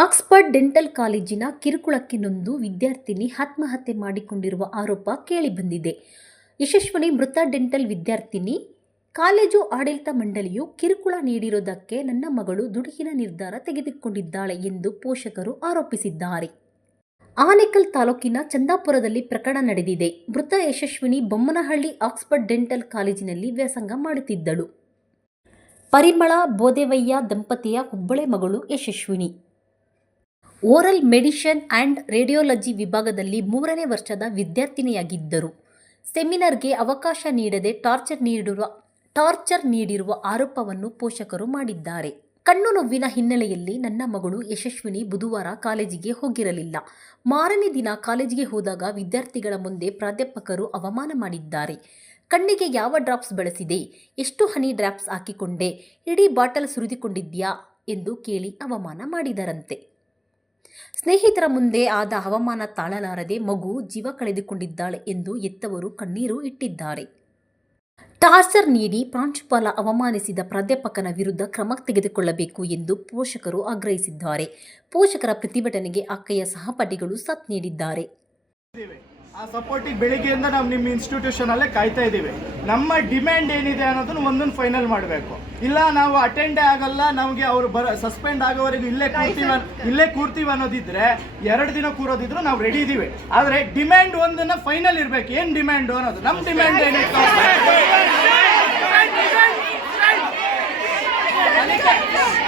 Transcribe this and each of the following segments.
Oxford dental ಕಾಲೇಜಿನ ಕಿರುಕುಳಕ್ಕೆ ನೊಂದು ವಿದ್ಯಾರ್ಥಿನಿ ಆತ್ಮಹತ್ಯೆ ಮಾಡಿಕೊಂಡಿರುವ ಆರೋಪ ಕೇಳಿಬಂದಿದೆ. ಯಶಸ್ವಿನಿ ಮೃತ ಡೆಂಟಲ್ ವಿದ್ಯಾರ್ಥಿನಿ. ಕಾಲೇಜು ಆಡಳಿತ ಮಂಡಳಿಯು ಕಿರುಕುಳ ನೀಡಿರುವುದಕ್ಕೆ ನನ್ನ ಮಗಳು ದುಡುಕಿನ ನಿರ್ಧಾರ ತೆಗೆದುಕೊಂಡಿದ್ದಾಳೆ ಎಂದು ಪೋಷಕರು ಆರೋಪಿಸಿದ್ದಾರೆ. ಆನೇಕಲ್ ತಾಲೂಕಿನ ಚಂದಾಪುರದಲ್ಲಿ ಪ್ರಕರಣ ನಡೆದಿದೆ. ಮೃತ ಯಶಸ್ವಿನಿ ಬೊಮ್ಮನಹಳ್ಳಿ ಆಕ್ಸ್ಫರ್ಡ್ ಡೆಂಟಲ್ ಕಾಲೇಜಿನಲ್ಲಿ ವ್ಯಾಸಂಗ ಮಾಡುತ್ತಿದ್ದಳು. ಪರಿಮಳ ಬೋದೇವಯ್ಯ ದಂಪತಿಯ ಒಬ್ಬಳೆ ಮಗಳು Yashaswini. Oral medicine and radiology ವಿಭಾಗದಲ್ಲಿ ಮೂರನೇ ವರ್ಷದ ವಿದ್ಯಾರ್ಥಿನಿಯಾಗಿದ್ದರು. ಸೆಮಿನಾರ್ಗೆ ಅವಕಾಶ ನೀಡದೆ ಟಾರ್ಚರ್ ನೀಡಿರುವ ಟಾರ್ಚರ್ ನೀಡಿರುವ ಆರೋಪವನ್ನು ಪೋಷಕರು ಮಾಡಿದ್ದಾರೆ. ಕಣ್ಣು ನೋವಿನ ಹಿನ್ನೆಲೆಯಲ್ಲಿ ನನ್ನ ಮಗಳು ಯಶಸ್ವಿನಿ ಬುಧವಾರ ಕಾಲೇಜಿಗೆ ಹೋಗಿರಲಿಲ್ಲ. ಮಾರನೇ ದಿನ ಕಾಲೇಜಿಗೆ ಹೋದಾಗ ವಿದ್ಯಾರ್ಥಿಗಳ ಮುಂದೆ ಪ್ರಾಧ್ಯಾಪಕರು ಅವಮಾನ ಮಾಡಿದ್ದಾರೆ. ಕಣ್ಣಿಗೆ ಯಾವ ಡ್ರಾಪ್ಸ್ ಬಳಸಿದೆ? ಎಷ್ಟು ಹನಿ ಡ್ರಾಪ್ಸ್ ಹಾಕಿಕೊಂಡೆ? ಇಡೀ ಬಾಟಲ್ ಸುರಿದುಕೊಂಡಿದ್ಯಾ? ಎಂದು ಕೇಳಿ ಅವಮಾನ ಮಾಡಿದರಂತೆ. ಸ್ನೇಹಿತರ ಮುಂದೆ ಆದ ಹವಾಮಾನ ತಾಳಲಾರದೆ ಮಗು ಜೀವ ಕಳೆದುಕೊಂಡಿದ್ದಾಳೆ ಎಂದು ಎತ್ತವರು ಕಣ್ಣೀರು ಇಟ್ಟಿದ್ದಾರೆ ಟಾರ್ಚರ್ ನೀಡಿ ಪ್ರಾಂಶುಪಾಲ ಅವಮಾನಿಸಿದ ಪ್ರಾಧ್ಯಾಪಕನ ವಿರುದ್ಧ ಕ್ರಮ ತೆಗೆದುಕೊಳ್ಳಬೇಕು ಎಂದು ಪೋಷಕರು ಆಗ್ರಹಿಸಿದ್ದಾರೆ ಪೋಷಕರ ಪ್ರತಿಭಟನೆಗೆ ಅಕ್ಕಯ್ಯ ಸಹಪಾಠಿಗಳು ಸತ್ ನೀಡಿದ್ದಾರೆ. ಆ ಸಪೋರ್ಟಿಗೆ ಬೆಳಿಗ್ಗೆಯಿಂದ ನಾವು ನಿಮ್ಮ ಇನ್ಸ್ಟಿಟ್ಯೂಷನ್ ಅಲ್ಲೇ ಕಾಯ್ತಾ ಇದ್ದೀವಿ. ನಮ್ಮ ಡಿಮ್ಯಾಂಡ್ ಏನಿದೆ ಅನ್ನೋದನ್ನ ಒಂದೊಂದು ಫೈನಲ್ ಮಾಡಬೇಕು. ಇಲ್ಲ ನಾವು ಅಟೆಂಡೇ ಆಗಲ್ಲ ನಮಗೆ ಅವರು ಬರ ಸಸ್ಪೆಂಡ್ ಆಗೋವರೆಗೂ ಇಲ್ಲೇ ಕೂರ್ತೀವ ಇಲ್ಲೇ ಕೂರ್ತೀವಿ ಅನ್ನೋದಿದ್ರೆ ಎರಡು ದಿನ ಕೂರೋದಿದ್ರು ನಾವು ರೆಡಿ ಇದೀವಿ ಆದ್ರೆ ಡಿಮ್ಯಾಂಡ್ ಒಂದನ್ನ ಫೈನಲ್ ಇರಬೇಕು. ಏನು ಡಿಮ್ಯಾಂಡ್ ಅನ್ನೋದು? ನಮ್ಮ ಡಿಮ್ಯಾಂಡ್ ಏನಿತ್ತು ನೀವು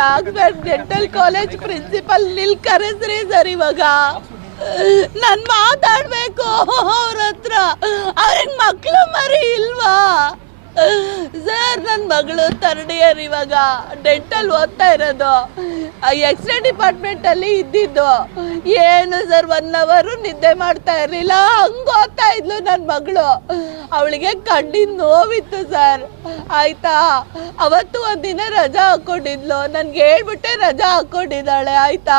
ಡಾಕ್ಟರ್ ಡೆಂಟಲ್ ಕಾಲೇಜ್ ಪ್ರಿನ್ಸಿಪಲ್ ನಿಲ್ ಕರೆಸ್ರಿ ಸರ್ ಇವಾಗ. ನಾನ್ ಮಾತಾಡ್ಬೇಕು, ಅವ್ರ ಹತ್ರ. ಅವ್ರಿಗೆ ಮಕ್ಳು ಮರಿ ಇಲ್ವಾ? ಸರ್ ನನ್ನ ಮಗಳು ಥರ್ಡ್ ಇಯರ್ ಇವಾಗ. ಡೆಂಟಲ್ ಓದ್ತಾ ಇರೋದು. ಎಕ್ಸ್ರೇ ಡಿಪಾರ್ಟ್ಮೆಂಟ್ ಅಲ್ಲಿ ಇದ್ದಿದ್ದು. ಏನು ಸರ್ ಒನ್ ಅವರು ನಿದ್ದೆ ಮಾಡ್ತಾ ಇರಲಿಲ್ಲ? ಹಂಗ ಓದ್ತಾ ಇದ್ಲು ನನ್ನ ಮಗಳು. ಅವಳಿಗೆ ಕಣ್ಣಿನ ನೋವಿತ್ತು ಸರ್. ಆಯ್ತಾ? ಅವತ್ತು ಒಂದಿನ ರಜಾ ಹಾಕೊಂಡಿದ್ಲು. ನನ್ಗೆ ಹೇಳ್ಬಿಟ್ಟೆ ರಜಾ ಹಾಕೊಂಡಿದ್ದಾಳೆ. ಆಯ್ತಾ?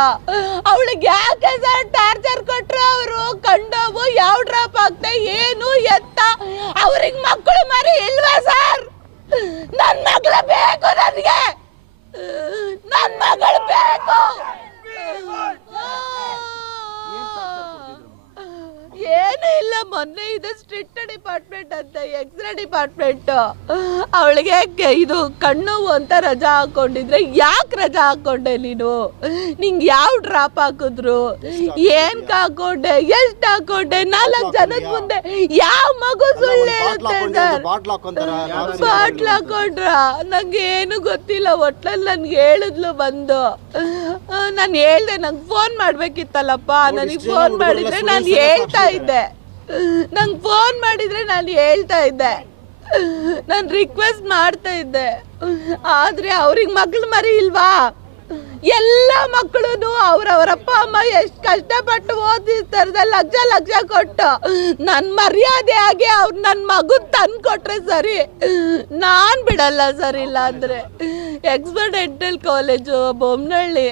ಅವಳಿಗೆ ಯಾಕೆ ಸರ್ ಟಾರ್ಚರ್ ಕೊಟ್ರು ಅವರು? ಕಂಡವು ಯಾವ ಡ್ರಾಪ್ ಆಗ್ತಾ ಏನು ಎತ್ತ ಅವ್ರಿಗೆ ಮಕ್ಕಳು ಮರಿ ಇಲ್ವಾ ಸರ್? ನನ್ನ ಮಗಳು ಬೇಕು ನನಗೆ. ನನ್ನ ಮಗಳು ಬೇಕು. ಏನು ಇಲ್ಲ ಮೊನ್ನೆ ಇದು ಸ್ಟ್ರಿಕ್ಟ್ ಡಿಪಾರ್ಟ್ಮೆಂಟ್ ಅಂತ ಎಕ್ಸ್ರೇ ಡಿಪಾರ್ಟ್ಮೆಂಟ್ ಅವಳಿಗೆ ಇದು ಕಣ್ಣು ಅಂತ ರಜಾ ಹಾಕೊಂಡಿದ್ರೆ ಯಾಕೆ ರಜಾ ಹಾಕೊಂಡೆ ನೀನು? ನಿಂಗೆ ಯಾವ ಡ್ರಾಪ್ ಹಾಕಿದ್ರು? ಏನ್ ಹಾಕೊಂಡೆ ಎಷ್ಟು ಹಾಕೊಂಡೆ ನಾಲ್ಕು ಜನದ ಮುಂದೆ ಯಾವ ಮಗು ಸುಳ್ಳು ಹೇಳುತ್ತೆ ಸರ್ ಬಾಟ್ಲ್ ಹಾಕೊಂತಾರ? ಬಾಟ್ಲ್ ಹಾಕೊಂಡ್ರ? ನಂಗೆ ಏನು ಗೊತ್ತಿಲ್ಲ ಒಟ್ಲಲ್ಲಿ ನನ್ಗೆ ಹೇಳಿದ್ಲು ಬಂದು. ನಾನು ಹೇಳ್ದೆ ನಂಗೆ ಫೋನ್ ಮಾಡ್ಬೇಕಿತ್ತಲ್ಲಪ್ಪ. ನನಗೆ ಫೋನ್ ಮಾಡಿದ್ರೆ ನಾನು ಹೇಳ್ತಾ ಇದ್ದೆ. ನಂಗೆ ಫೋನ್ ಮಾಡಿದ್ರೆ ನಾನು ಹೇಳ್ತಾ ಇದ್ದೆ. ನಾನು ರಿಕ್ವೆಸ್ಟ್ ಮಾಡ್ತಾ ಇದ್ದೆ. ಆದ್ರೆ ಅವ್ರಿಗೆ ಮಗಳು ಮರಿ ಇಲ್ವಾ? ಎಲ್ಲ ಮಕ್ಕಳು ಅವ್ರವ್ರ ಅಪ್ಪ ಅಮ್ಮ ಎಷ್ಟು ಕಷ್ಟಪಟ್ಟು ಓದಿಸ್ತಾರೆ ಲಕ್ಷ ಲಕ್ಷ ಕೊಟ್ಟು. ನನ್ನ ಮರ್ಯಾದೆ ಆಗಿ ಅವ್ರು ನನ್ನ ಮಗು ತಂದು ಕೊಟ್ರೆ ಸರಿ. ನಾನು ಬಿಡಲ್ಲ ಸರಿ ಇಲ್ಲ ಅಂದ್ರೆ ಎಕ್ಸ್ಪರ್ಡೆಂಟಲ್ ಕಾಲೇಜು ಬೊಮ್ಮನಹಳ್ಳಿ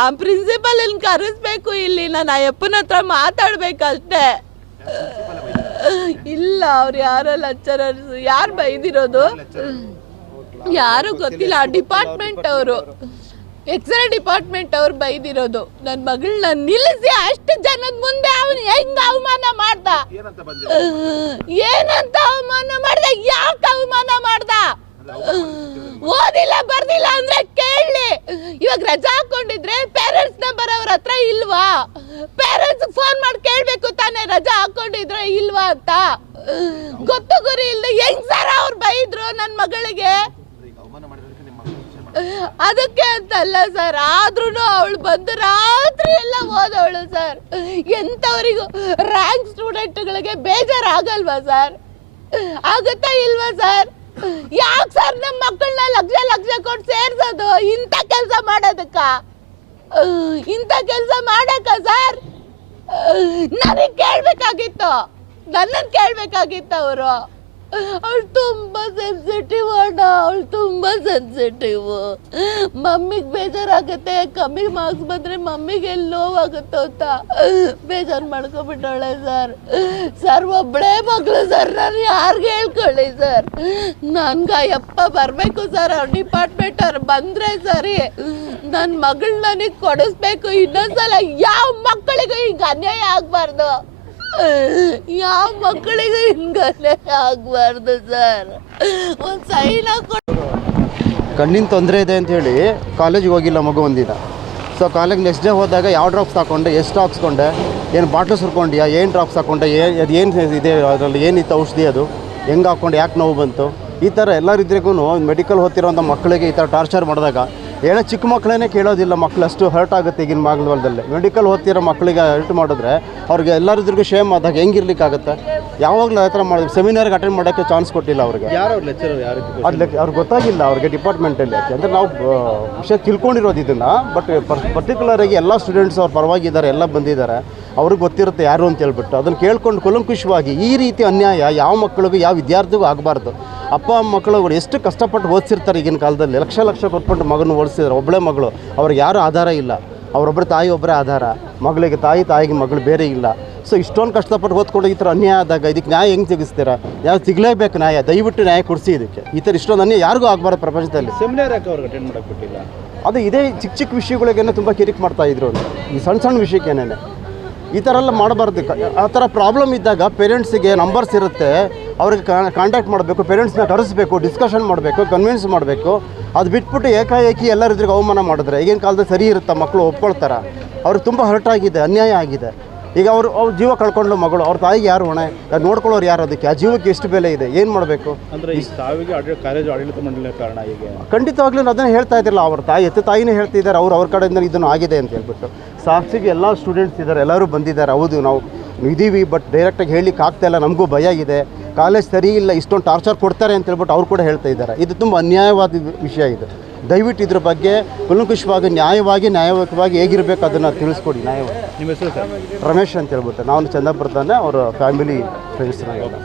ಆ ಪ್ರಿನ್ಸಿಪಲ್ ಕರೆಸ್ಬೇಕು ಇಲ್ಲಿ. ನಾನು ಅಯ್ಯಪ್ಪನ ಹತ್ರ ಮಾತಾಡ್ಬೇಕಷ್ಟೇ. ಇಲ್ಲ ಅವ್ರು ಯಾರ ಲೆಕ್ಚರರ್ಸ್ ಯಾರು ಬೈದಿರೋದು? ಯಾರು ಗೊತ್ತಿಲ್ಲ. ಡಿಪಾರ್ಟ್ಮೆಂಟ್ ಅವರು. ಎಕ್ಸ್ರೇ ಡಿಪಾರ್ಟ್ಮೆಂಟ್ ಅವ್ರು ಬೈದಿರೋದು. ನನ್ನ ಮಗಳನ್ನ ನಿಲ್ಲಿಸಿ ಅಷ್ಟು ಜನದ ಮುಂದೆ ಅವನು ಹೆಂಗ ಅವಮಾನ ಮಾಡ್ದ? ಏನಂತ ಅವಮಾನ ಮಾಡ್ದ? ಯಾಕೆ ಅವಮಾನ ಮಾಡ್ದ? ಓದಿಲ್ಲ ಬರ್ದಿಲ್ಲ ಅಂದ್ರೆ ಕೇಳಿ. ಇವಾಗ ರಜಾ ಹಾಕೊಂಡಿದ್ರೆ ಪೇರೆಂಟ್ಸ್ ನಂಬರ್ ಅವ್ರ ಹತ್ರ ಇಲ್ವಾ? ಪೇರೆಂಟ್ಸ್ ಫೋನ್ ಮಾಡಿ ಕೇಳ್ಬೇಕು ತಾನೇ ರಜಾ ಹಾಕೊಂಡಿದ್ರೆ ಇಲ್ವಾ ಅಂತ. ಗೊತ್ತು ಗುರಿ ಇಲ್ದೆ ಹೆಂಗ್ ಸರ್ ಅವ್ರು ಬೈದ್ರು ನನ್ನ ಮಗಳಿಗೆ? ಅದಕ್ಕೆ ಅಂತಲ್ಲ ಸರ್ ಆದ್ರೂ ಅವಳು ಬಂದು ರಾತ್ರಿ ಎಲ್ಲ ಓದವಳು ಸರ್. ಎಂಥವರಿಗೂ ರ್ಯಾಂಕ್ ಸ್ಟೂಡೆಂಟ್ಗಳಿಗೆ ಬೇಜಾರಾಗಲ್ವಾ ಸರ್? ಆಗುತ್ತಾ ಇಲ್ವಾ ಸರ್? ಯಾಕೆ ಸರ್ ನಮ್ಮ ಮಕ್ಕಳನ್ನ ಲಕ್ಷ ಲಕ್ಷ ಕೊಟ್ಟು ಸೇರ್ಸೋದು? ಇಂಥ ಕೆಲಸ ಮಾಡೋದಕ್ಕ? ಇಂಥ ಕೆಲಸ ಮಾಡಕ್ಕ ಸರ್? ನನಗೆ ಕೇಳಬೇಕಾಗಿತ್ತು. ನನ್ನನ್ನು ಕೇಳಬೇಕಾಗಿತ್ತು ಅವರು. ಅವಳು ತುಂಬ ಸೆನ್ಸಿಟಿವ್ ಅಣ್ಣ, ಅವಳು ತುಂಬ ಸೆನ್ಸಿಟಿವ್ ಮಮ್ಮಿಗೆ ಬೇಜಾರಾಗುತ್ತೆ ಕಮ್ಮಿ ಮಾರ್ಕ್ಸ್ ಬಂದರೆ ಮಮ್ಮಿಗೆ ಎಲ್ಲಿ ನೋವಾಗುತ್ತೋ ಅಂತ. ಬೇಜಾರು ಮಾಡ್ಕೊಬಿಟ್ಟವಳೆ ಸರ್ ಸರ್ ಒಬ್ಬಳೇ ಮಗಳು ಸರ್ ನಾನು ಯಾರಿಗೆ ಹೇಳ್ಕೊಳ್ಳಿ ಸರ್ ನನ್ಗೆ ಯಪ್ಪ ಬರಬೇಕು ಸರ್ ಅವ್ರ ಡಿಪಾರ್ಟ್ಮೆಂಟ್ ಅವ್ರು ಬಂದರೆ ಸರಿ. ನನ್ನ ಮಗಳು ನನಗೆ ಕೊಡಿಸ್ಬೇಕು ಇನ್ನೊಂದ್ಸಲ. ಯಾವ ಮಕ್ಕಳಿಗೂ ಹಿಂಗೆ ಅನ್ಯಾಯ ಆಗಬಾರ್ದು? ಯಾವ ಮಕ್ಕಳಿಗೂ ಹಿಂಗಲ್ಲೇ ಆಗ್ಬಾರ್ದು, ಸರ್. ಒಂದು ಸೈನ್ ಹಾಕೊಂಡು ಕಣ್ಣಿನ ತೊಂದರೆ ಇದೆ ಅಂತ ಹೇಳಿ ಕಾಲೇಜಿಗೆ ಹೋಗಿಲ್ಲ ಮಗು ಒಂದಿನ ಸೊ ಕಾಲೇಜ್ ನೆಕ್ಸ್ಟ್ ಡೇ ಹೋದಾಗ ಯಾವ ಡ್ರಾಪ್ಸ್ ಹಾಕೊಂಡೆ, ಎಷ್ಟು ಹಾಕ್ಸ್ಕೊಂಡೆ ಏನು ಬಾಟ್ಲು ಸುರ್ಕೊಂಡ್ಯಾ, ಏನು ಡ್ರಾಪ್ಸ್ ಹಾಕೊಂಡೆ, ಏ, ಅದು ಏನು ಇದೆ, ಅದರಲ್ಲಿ ಏನಿತ್ತು ಔಷಧಿ ಅದು, ಹೆಂಗೆ ಹಾಕ್ಕೊಂಡು ಯಾಕೆ ನೋವು ಬಂತು, ಈ ಥರ ಎಲ್ಲರಿದ್ರಿಗೂ ಮೆಡಿಕಲ್ ಓದ್ತಿರೋಂಥ ಮಕ್ಕಳಿಗೆ ಈ ಥರ ಟಾರ್ಚರ್ ಮಾಡಿದಾಗ ಏನೋ ಚಿಕ್ಕ ಮಕ್ಕಳೇ ಕೇಳೋದಿಲ್ಲ ಮಕ್ಳು ಅಷ್ಟು ಹರ್ಟ್ ಆಗುತ್ತೆ ಈಗಿನ ಮಾಗಲದಲ್ಲಿ ಮೆಡಿಕಲ್ ಓದ್ತಿರೋ ಮಕ್ಕಳಿಗೆ ಹರ್ಟ್ ಮಾಡಿದ್ರೆ ಅವ್ರಿಗೆ ಎಲ್ಲರಿದ್ರಿಗೂ ಶೇಮ್ ಆದಾಗ ಹೆಂಗಿರ್ಲಿಕ್ಕಾಗುತ್ತೆ ಯಾವಾಗಲೂ ಆ ಥರ ಮಾಡಿ ಸೆಮಿನಾರ್ಗೆ ಅಟೆಂಡ್ ಮಾಡೋಕ್ಕೆ ಚಾನ್ಸ್ ಕೊಟ್ಟಿಲ್ಲ ಅವ್ರಿಗೆ. ಯಾರು ಲೆಕ್ಚರ್ ಯಾರು ಅವ್ರಿಗೆ ಗೊತ್ತಾಗಿಲ್ಲ ಅವ್ರಿಗೆ ಡಿಪಾರ್ಟ್ಮೆಂಟಲ್ಲಿ ಅಂದರೆ ನಾವು ವಿಷಯ ತಿಳ್ಕೊಂಡಿರೋದು ಇದನ್ನು ಬಟ್ ಪರ್ಟಿಕ್ಯುಲರಾಗಿ ಎಲ್ಲ ಸ್ಟೂಡೆಂಟ್ಸ್ ಅವ್ರು ಪರವಾಗಿದ್ದಾರೆ ಎಲ್ಲ ಬಂದಿದ್ದಾರೆ. ಅವ್ರಿಗೆ ಗೊತ್ತಿರುತ್ತೆ ಯಾರು ಅಂತ ಹೇಳ್ಬಿಟ್ಟು. ಅದನ್ನು ಕೇಳ್ಕೊಂಡು ಕುಲಂಕುಷವಾಗಿ ಈ ರೀತಿ ಅನ್ಯಾಯ ಯಾವ ಮಕ್ಕಳಿಗೂ ಯಾವ ವಿದ್ಯಾರ್ಥಿಗೂ ಆಗಬಾರ್ದು. ಅಪ್ಪ ಅಮ್ಮ ಮಕ್ಕಳುಗಳು ಎಷ್ಟು ಕಷ್ಟಪಟ್ಟು ಓದಿಸಿರ್ತಾರೆ ಈಗಿನ ಕಾಲದಲ್ಲಿ. ಲಕ್ಷ ಲಕ್ಷ ಕೊಟ್ಬಿಟ್ಟು ಮಗನ ಓಡಿಸಿದ್ರೆ ಒಬ್ಬಳೇ ಮಗಳು ಅವ್ರಿಗೆ ಯಾರೂ ಆಧಾರ ಇಲ್ಲ. ಅವರೊಬ್ಬರ ತಾಯಿ ಒಬ್ಬರೇ ಆಧಾರ. ಮಗಳಿಗೆ ತಾಯಿ ತಾಯಿಗೆ ಮಗಳು ಬೇರೆ ಇಲ್ಲ. ಸೊ ಇಷ್ಟೊಂದು ಕಷ್ಟಪಟ್ಟು ಓದ್ಕೊಂಡು ಈ ಥರ ಅನ್ಯಾಯ ಆದಾಗ ಇದಕ್ಕೆ ನ್ಯಾಯ ಹೆಂಗೆ ತೆಗಿಸ್ತೀರಾ ಯಾರು ಸಿಗಲೇಬೇಕು ನ್ಯಾಯ? ದಯವಿಟ್ಟು ನ್ಯಾಯ ಕೊಡಿಸಿ ಇದಕ್ಕೆ. ಈ ಥರ ಇಷ್ಟೊಂದು ಅನ್ಯಾಯ ಯಾರಿಗೂ ಆಗಬಾರ್ದು ಪ್ರಪಂಚದಲ್ಲಿ. ಸೆಮಿನಾರ್ ಯಾಕೆ ಅವ್ರಿಗೆ ಅಟೆಂಡ್ ಮಾಡಕ್ಕೆ ಬಿಟ್ಟಿಲ್ಲ ಅದು ಇದೇ ಚಿಕ್ಕ ಚಿಕ್ಕ ವಿಷಯಗಳಿಗೇನೆ ತುಂಬ ಕಿರಿಕ್ ಮಾಡ್ತಾ ಇದ್ರು. ಅವ್ರು. ಈ ಸಣ್ಣ ಸಣ್ಣ ವಿಷಯಕ್ಕೇನೆ ಈ ಥರ ಎಲ್ಲ ಮಾಡಬಾರ್ದು. ಆ ಥರ ಪ್ರಾಬ್ಲಮ್ ಇದ್ದಾಗ ಪೇರೆಂಟ್ಸಿಗೆ ನಂಬರ್ಸ್ ಇರುತ್ತೆ. ಅವ್ರಿಗೆ ಕಾಂಟ್ಯಾಕ್ಟ್ ಮಾಡಬೇಕು ಪೇರೆಂಟ್ಸ್ನ ಕರೆಸಬೇಕು ಡಿಸ್ಕಷನ್ ಮಾಡಬೇಕು ಕನ್ವಿನ್ಸ್ ಮಾಡಬೇಕು. ಅದು ಬಿಟ್ಬಿಟ್ಟು ಏಕಾಏಕಿ ಎಲ್ಲರಿದ್ರಿಗೆ ಅವಮಾನ ಮಾಡಿದ್ರೆ ಈಗಿನ ಕಾಲದಲ್ಲಿ ಸರಿ ಇರುತ್ತೆ ಮಕ್ಕಳು ಒಪ್ಕೊಳ್ತಾರೆ. ಅವ್ರಿಗೆ ತುಂಬ ಹರ್ಟ್ ಆಗಿದೆ, ಅನ್ಯಾಯ ಆಗಿದೆ. ಈಗ ಅವರು ಅವ್ರ ಜೀವ ಕಳ್ಕೊಂಡು ಮಗಳು ಅವ್ರ ತಾಯಿಗೆ ಯಾರು ಹೊಣೆ? ನೋಡ್ಕೊಳ್ಳೋರು ಯಾರು ಅದಕ್ಕೆ? ಆ ಜೀವಕ್ಕೆ ಎಷ್ಟು ಬೆಲೆ ಇದೆ? ಏನು ಮಾಡಬೇಕು? ಅಂದರೆ ಈ ಸಾವಿಗೆ ಆಡಳಿತ ಕಾಲೇಜು ಆಡಳಿತ ಮಂಡಳಿಯ ಕಾರಣ ಹೀಗೆ. ಖಂಡಿತವಾಗ್ಲೂ ಅದನ್ನೇ ಹೇಳ್ತಾ ಇದ್ದಿಲ್ಲ ಅವ್ರ ತಾಯಿ ಎತ್ತ ತಾಯಿನೇ ಹೇಳ್ತಿದ್ದಾರೆ ಅವ್ರು ಅವ್ರ ಕಡೆಯಿಂದ ಇದನ್ನು ಆಗಿದೆ ಅಂತ ಹೇಳ್ಬಿಟ್ಟು. ಸಾಕ್ಷಿಗೆ ಎಲ್ಲ ಸ್ಟೂಡೆಂಟ್ಸ್ ಇದ್ದಾರೆ ಎಲ್ಲರೂ ಬಂದಿದ್ದಾರೆ ಹೌದು ನಾವು ಇದ್ದೀವಿ ಬಟ್ ಡೈರೆಕ್ಟಾಗಿ ಹೇಳಲಿಕ್ಕೆ ಆಗ್ತಾ ಇಲ್ಲ ನಮಗೂ ಭಯ ಇದೆ. ಕಾಲೇಜ್ ಸರಿ ಇಲ್ಲ ಇಷ್ಟೊಂದು ಟಾರ್ಚರ್ ಕೊಡ್ತಾರೆ ಅಂತ ಹೇಳ್ಬಿಟ್ಟು ಅವ್ರು ಕೂಡ ಹೇಳ್ತಾ ಇದ್ದಾರೆ. ಇದು ತುಂಬ ಅನ್ಯಾಯವಾದ ವಿಷಯ ಇದು. ದಯವಿಟ್ಟು ಇದ್ರ ಬಗ್ಗೆ ಕುಲಂಕುಷವಾಗಿ ನ್ಯಾಯವಾಗಿ ನ್ಯಾಯವಾಗಿ ಹೇಗಿರಬೇಕು ಅದನ್ನು ತಿಳಿಸ್ಕೊಡಿ ನ್ಯಾಯವಾಗಿ ನಿಮ್ಮ ಹೆಸರು ಸರ್? ರಮೇಶ್ ಅಂತ ಹೇಳ್ಬಿಟ್ಟು. ನಾವು ಚಂದಾಪುರದಾನೆ ಅವರ ಫ್ಯಾಮಿಲಿ ಫ್ರೆಂಡ್ಸ್ ಅದೇನು ನಾವು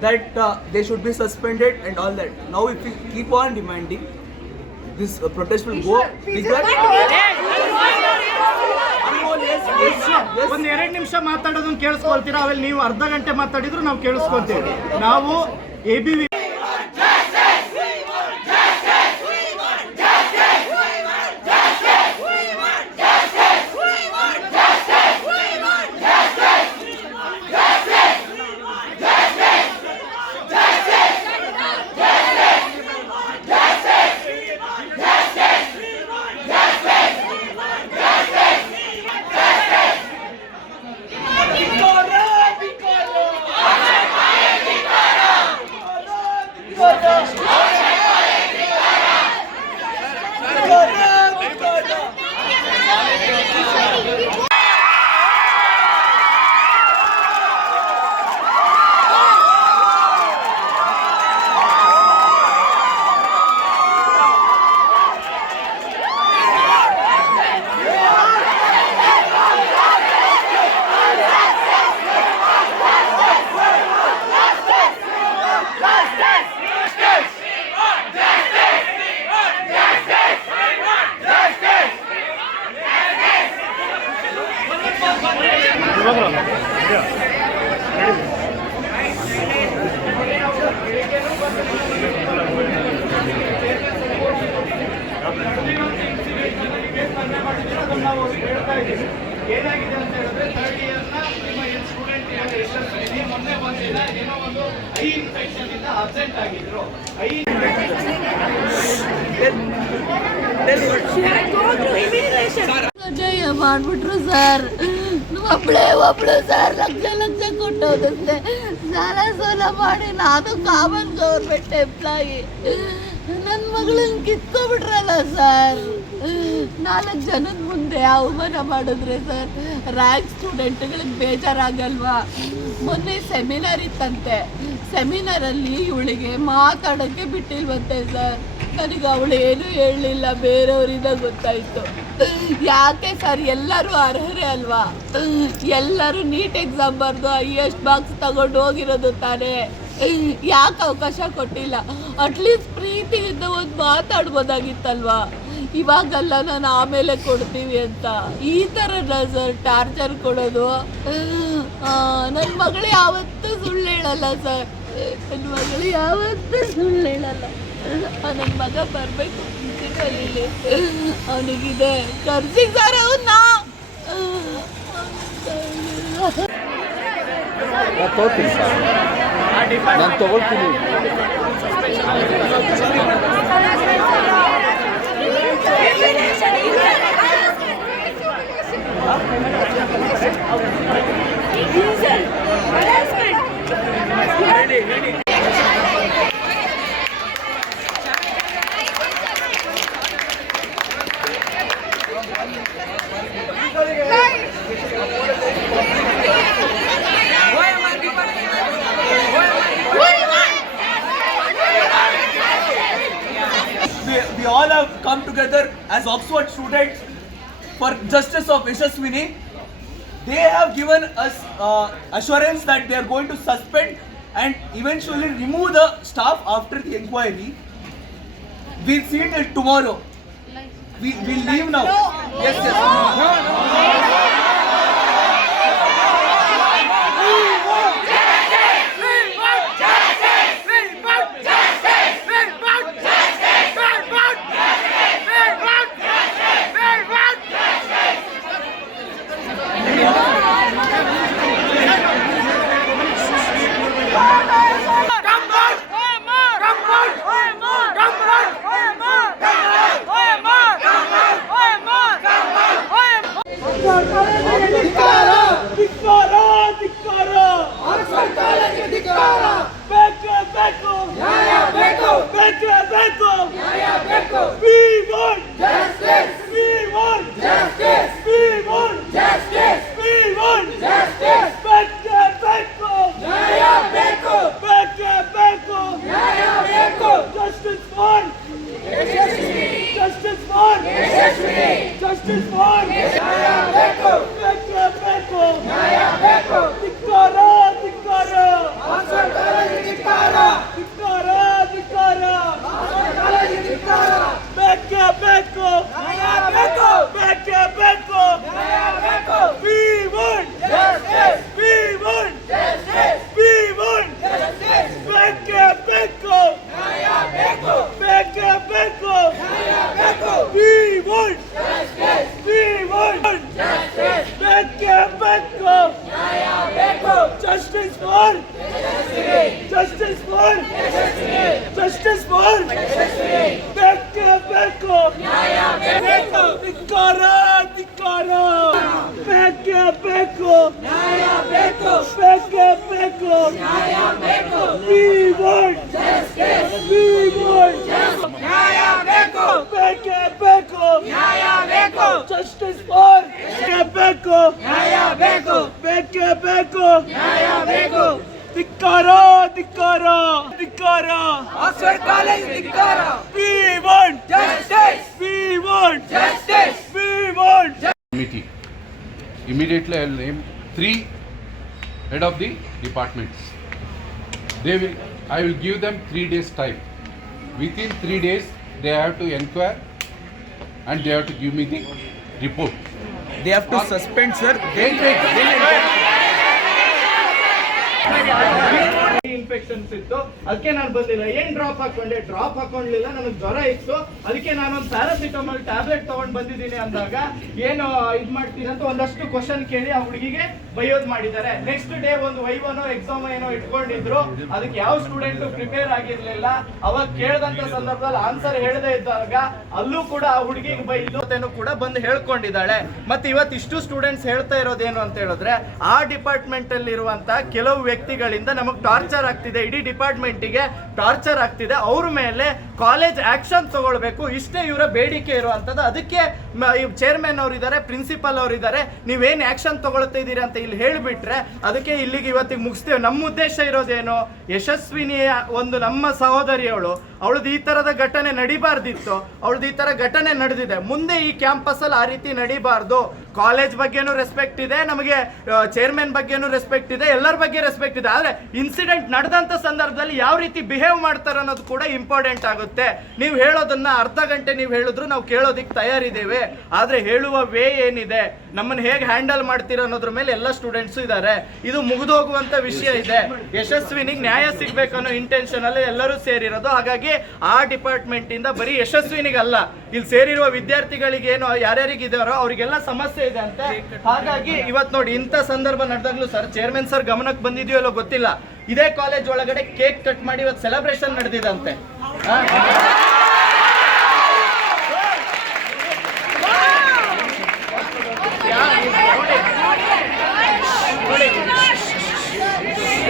that uh, they should be suspended and all that. Now, if we keep on demanding, this uh, protest will go bigger. Unmol, yes, yes, yes. ಒಂದ್ ಎರಡ್ ನಿಮಿಷ ಮಾತಾಡೋದನ್ನ ಕೇಳಿಸ್ಕೊಳ್ತೀರಾ ಆಮೇಲೆ ನೀವು ಅರ್ಧ ಗಂಟೆ ಮಾತಾಡಿದ್ರು ನಾವು ಕೇಳಿಸ್ಕೊಳ್ತೀವಿ ನಾವು ಎ ಬಿ ನಾವು ಏನಾಗಿದೆ ಅಂತ ಹೇಳಿದ್ರೆ ಥರ್ಡ್ ಇಯರ್ನ ನಿಮ್ಮ ಏನು ಸ್ಟೂಡೆಂಟ್ ಯಶಸ್ವಿನಿ ಮೊನ್ನೆ ಒಂದಿನ ಏನೋ ಒಂದು ಐ ಇನ್ಫೆಕ್ಷನ್ ಇಂದ ಅಬ್ಸೆಂಟ್ ಆಗಿದ್ರು ಐ ಮಾಡ್ಬಿಟ್ರು ಸರ್ ಒಬ್ಳೆ ಒಬ್ಳು ಸರ್ ಲಕ್ಷ ಲಕ್ಷ ಕೊಟ್ಟೋದಂತೆ. ಸಾಲ ಸೋಲ ಮಾಡಿ ನಾನು ಕಾಮನ್ ಗೌರ್ಮೆಂಟ್ ಎಂಪ್ಲಾಯಿ ನನ್ನ ಮಗಳನ್ನ ಕಿತ್ಕೊಬಿಟ್ರಲ್ಲ ಸರ್. ನಾಲ್ಕು ಜನದ ಮುಂದೆ ಅವಮಾನ ಮಾಡಿದ್ರೆ ಸರ್ ರ್ಯಾಂಕ್ ಸ್ಟೂಡೆಂಟ್ಗಳಿಗೆ ಬೇಜಾರಾಗಲ್ವಾ? ಮೊನ್ನೆ ಸೆಮಿನಾರ್ ಇತ್ತಂತೆ. ಸೆಮಿನಾರಲ್ಲಿ ಇವಳಿಗೆ ಮಾತಾಡೋಕ್ಕೆ ಬಿಟ್ಟಿಲ್ವಂತೆ ಸರ್. ನನಗೆ ಅವಳು ಏನೂ ಹೇಳಲಿಲ್ಲ, ಬೇರೆಯವರಿಂದ ಗೊತ್ತಾಯಿತು. ಯಾಕೆ ಸರ್, ಎಲ್ಲರೂ ಅರ್ಹರೇ ಅಲ್ವಾ? ಎಲ್ಲರೂ ನೀಟ್ ಎಕ್ಸಾಮ್ ಬರೆದು ಹೈಯೆಸ್ಟ್ ಮಾರ್ಕ್ಸ್ ತಗೊಂಡು ಹೋಗಿರೋದು ತಾನೇ? ಯಾಕೆ ಅವಕಾಶ ಕೊಟ್ಟಿಲ್ಲ? ಅಟ್ಲೀಸ್ಟ್ ಪ್ರೀತಿಯಿಂದ ಒಂದು ಮಾತಾಡ್ಬೋದಾಗಿತ್ತಲ್ವಾ? ಇವಾಗಲ್ಲ ನಾನು ಆಮೇಲೆ ಕೊಡ್ತೀವಿ ಅಂತ. ಈ ಥರ ಸರ್ ಟಾರ್ಚರ್ ಕೊಡೋದು. ನನ್ನ ಮಗಳು ಯಾವತ್ತೂ ಸುಳ್ಳು ಹೇಳಲ್ಲ ಸರ್. ನನ್ನ ಮಗಳು ಯಾವತ್ತೂ ಸುಳ್ಳು ಹೇಳಲ್ಲ. ನನ್ನ ಮಗ ಬರಬೇಕು ಇಲ್ಲಿ ಅವನಿಗಿದೆ. ಕರ್ಸಿದ್ದಾರೆ ಅವನ್ನ ತಗೋತೀನಿ ಸರ್. ನಾನು ತಗೊಳ್ತೀನಿ we, of They have given us uh, assurance that they are going to suspend and eventually remove the staff after the inquiry. We'll see till tomorrow. We will leave now. Yes, yes. Christian flag! 빨리 빨리 Oxford College Dikkara. We want justice. We want justice. We want committee. Immediately I will name three head of the departments. They will. I will give them three days time. Within three days, they have to enquire and they have to give me the report. They have to suspend, sir. They'll. They'll. Infections ಇತ್ತು. ಅದಕ್ಕೆ ನಾನು ಬಂದಿಲ್ಲ. ಏನ್ drop ಹಾಕೊಂಡೆ? Drop ಹಾಕೊಂಡ್ಲಿಲ್ಲ. ನನಗೆ ಜ್ವರ ಇತ್ತು. ಅದಕ್ಕೆ ನಾನೊಂದು ಪ್ಯಾರಾಸಿಟಮಾಲ್ ಟ್ಯಾಬ್ಲೆಟ್ ತಗೊಂಡ್ ಬಂದಿದ್ದೀನಿ ಅಂದಾಗ, ಏನು ಇದ್ ಮಾಡ್ತೀನಿ ಅಂತ ಒಂದಷ್ಟು ಕ್ವಶನ್ ಕೇಳಿ ಆ ಹುಡುಗಿಗೆ ಬೈಯೋದ್ ಮಾಡಿದ್ದಾರೆ. ನೆಕ್ಸ್ಟ್ ಡೇ ಒಂದು ವೈವನೋ ಎಕ್ಸಾಮ್ ಏನೋ ಇಟ್ಕೊಂಡಿದ್ರು. ಅದಕ್ಕೆ ಯಾವ ಸ್ಟೂಡೆಂಟ್ ಪ್ರಿಪೇರ್ ಆಗಿರ್ಲಿಲ್ಲ. ಅವಾಗ ಕೇಳಿದಂತ ಸಂದರ್ಭದಲ್ಲಿ ಆನ್ಸರ್ ಹೇಳದೇ ಇದ್ದಾಗ, ಅಲ್ಲೂ ಕೂಡ ಆ ಹುಡುಗಿಗೆ ಅಂತೇನೋ ಕೂಡ ಬಂದು ಹೇಳ್ಕೊಂಡಿದ್ದಾಳೆ. ಮತ್ತೆ ಇವತ್ತು ಇಷ್ಟು ಸ್ಟೂಡೆಂಟ್ಸ್ ಹೇಳ್ತಾ ಇರೋದೇನು ಅಂತ ಹೇಳಿದ್ರೆ, ಆ ಡಿಪಾರ್ಟ್ಮೆಂಟ್ ಅಲ್ಲಿ ಇರುವಂತಹ ಕೆಲವು ವ್ಯಕ್ತಿಗಳಿಂದ ನಮಗೆ ಟಾರ್ಚರ್ ಆಗ್ತಿದೆ, ಇಡೀ ಡಿಪಾರ್ಟ್ಮೆಂಟಿಗೆ ಟಾರ್ಚರ್ ಆಗ್ತಿದೆ. ಅವ್ರ ಮೇಲೆ ಕಾಲೇಜ್ ಆಕ್ಷನ್ ತಗೊಳ್ಬೇಕು. ಇಷ್ಟೇ ಇವರ ಬೇಡಿಕೆ ಇರುವಂಥದ್ದು. ಅದಕ್ಕೆ ಚೇರ್ಮನ್ ಅವರು ಇದ್ದಾರೆ ಪ್ರಿನ್ಸಿಪಲ್ ಅವರು ಇದ್ದಾರೆ ನೀವೇನ್ ಆಕ್ಷನ್ ತಗೊಳ್ತಾ ಇದ್ದೀರಿ ಅಂತ ಇಲ್ಲಿ ಹೇಳಿಬಿಟ್ರೆ ಅದಕ್ಕೆ ಇಲ್ಲಿಗೆ ಇವತ್ತಿಗೆ ಮುಗಿಸ್ತೇವೆ. ನಮ್ಮ ಉದ್ದೇಶ ಇರೋದೇನು? ಯಶಸ್ವಿನಿಯ ಒಂದು ನಮ್ಮ ಸಹೋದರಿಯವಳು ಅವಳದು ಈ ತರದ ಘಟನೆ ನಡಿಬಾರ್ದಿತ್ತು, ಅವಳದು ಈ ತರ ಘಟನೆ ನಡೆದಿದೆ. ಮುಂದೆ ಈ ಕ್ಯಾಂಪಸ್ ಅಲ್ಲಿ ಆ ರೀತಿ ನಡಿಬಾರ್ದು. ಕಾಲೇಜ್ ಬಗ್ಗೆನೂ ರೆಸ್ಪೆಕ್ಟ್ ಇದೆ, ನಮಗೆ ಚೇರ್ಮನ್ ಬಗ್ಗೆನೂ ರೆಸ್ಪೆಕ್ಟ್ ಇದೆ, ಎಲ್ಲರ ಬಗ್ಗೆ ರೆಸ್ಪೆಕ್ಟ್ ಇದೆ. ಆದ್ರೆ ಇನ್ಸಿಡೆಂಟ್ ನಡೆದಂತ ಸಂದರ್ಭದಲ್ಲಿ ಯಾವ ರೀತಿ ಬಿಹೇವ್ ಮಾಡ್ತಾರೆ ಅನ್ನೋದು ಕೂಡ ಇಂಪಾರ್ಟೆಂಟ್ ಆಗುತ್ತೆ. ನೀವು ಹೇಳೋದನ್ನ ಅರ್ಧ ಗಂಟೆ ನೀವು ಹೇಳಿದ್ರು ನಾವು ಕೇಳೋದಿಕ್ ತಯಾರಿದ್ದೇವೆ. ಆದ್ರೆ ಹೇಳುವ ವೇ ಏನಿದೆ? ನಮ್ಮನ್ನ ಹೇಗೆ ಹ್ಯಾಂಡಲ್ ಮಾಡ್ತೀರ ಅನ್ನೋದ್ರ ಮೇಲೆ ಎಲ್ಲ ಸ್ಟೂಡೆಂಟ್ಸ್ ಇದ್ದಾರೆ ಇದು ಮುಗಿದೋಗುವಂಥ ವಿಷಯ ಇದೆ. ಯಶಸ್ವಿನಿಗೆ ನ್ಯಾಯ ಸಿಗ್ಬೇಕನ್ನೋ ಅನ್ನೋ ಇಂಟೆನ್ಷನ್ ಅಲ್ಲಿ ಎಲ್ಲರೂ ಸೇರಿರೋದು. ಹಾಗಾಗಿ ಆ ಡಿಪಾರ್ಟ್ಮೆಂಟ್ ಇಂದ ಬರೀ ಯಶಸ್ವಿನಿಗಲ್ಲ. ಇಲ್ಲಿ ಸೇರಿರುವ ವಿದ್ಯಾರ್ಥಿಗಳಿಗೆ ಏನು ಯಾರ್ಯಾರಿಗೆ ಇದಾರೋ ಅವರಿಗೆಲ್ಲ ಸಮಸ್ಯೆ ಇದೆ ಅಂತೆ. ಹಾಗಾಗಿ ಇವತ್ತು ನೋಡಿ ಇಂಥ ಸಂದರ್ಭ ನಡೆದಾಗ್ಲೂ ಸರ್ ಚೇರ್ಮನ್ ಸರ್ ಗಮನಕ್ಕೆ ಬಂದಿದೆಯೋ ಇಲ್ಲೋ ಗೊತ್ತಿಲ್ಲ. ಇದೇ ಕಾಲೇಜ್ ಒಳಗಡೆ ಕೇಕ್ ಕಟ್ ಮಾಡಿ ಇವತ್ತು ಸೆಲೆಬ್ರೇಷನ್ ನಡೆದಿದಂತೆ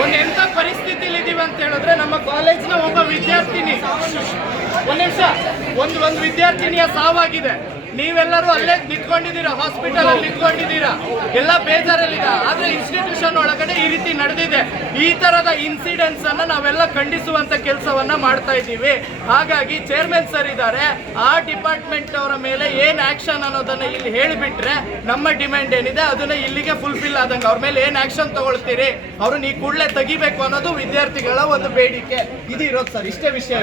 ಒಂದು ಎಂತ ಪರಿಸ್ಥಿತಿಲಿ ಇದೀವಿ ಅಂತ ಹೇಳಿದ್ರೆ ನಮ್ಮ ಕಾಲೇಜಿನ ಒಬ್ಬ ವಿದ್ಯಾರ್ಥಿನಿ. ಒಂದ್ ನಿಮಿಷ. ಒಂದು ಒಂದು ವಿದ್ಯಾರ್ಥಿನಿಯ ಸಾವಾಗಿದೆ. ನೀವೆಲ್ಲರೂ ಅಲ್ಲೇ ನಿಂತ್ಕೊಂಡಿದ್ದೀರಾ ಹಾಸ್ಪಿಟಲ್ ಅಲ್ಲಿ ನಿಂತ್ಕೊಂಡಿದ್ದೀರಾ? ಎಲ್ಲ ಬೇಜಾರಲ್ಲಿದೆ ಆದ್ರೆ ಇನ್ಸ್ಟಿಟ್ಯೂಷನ್ ಒಳಗಡೆ ಈ ರೀತಿ ನಡೆದಿದೆ. ಈ ತರದ ಇನ್ಸಿಡೆಂಟ್ಸ್ ಅನ್ನ ನಾವೆಲ್ಲ ಖಂಡಿಸುವಂತ ಕೆಲಸವನ್ನ ಮಾಡ್ತಾ ಇದ್ದೀವಿ. ಹಾಗಾಗಿ ಚೇರ್ಮನ್ ಸರ್ ಇದ್ದಾರೆ. ಆ ಡಿಪಾರ್ಟ್ಮೆಂಟ್ ಅವರ ಮೇಲೆ ಏನ್ ಆಕ್ಷನ್ ಅನ್ನೋದನ್ನ ಇಲ್ಲಿ ಹೇಳಿಬಿಟ್ರೆ ನಮ್ಮ ಡಿಮ್ಯಾಂಡ್ ಏನಿದೆ, ಅದನ್ನ ಇಲ್ಲಿಗೆ ಫುಲ್ಫಿಲ್ ಆದಂಗೆ. ಅವ್ರ ಮೇಲೆ ಏನ್ ಆಕ್ಷನ್ ತಗೊಳ್ತೀರಿ? ಅವ್ರು ಈ ಕೂಡಲೇ ತೆಗಿಬೇಕು ಅನ್ನೋದು ವಿದ್ಯಾರ್ಥಿಗಳ ಒಂದು ಬೇಡಿಕೆ. ಇದು ಇರೋದು ಸರ್ ಇಷ್ಟೇ ವಿಷಯ.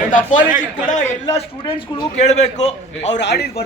ಕೂಡ ಎಲ್ಲ ಸ್ಟೂಡೆಂಟ್ಸ್ಗಳಿಗೂ ಕೇಳಬೇಕು. ಅವ್ರು ಆಡಿದ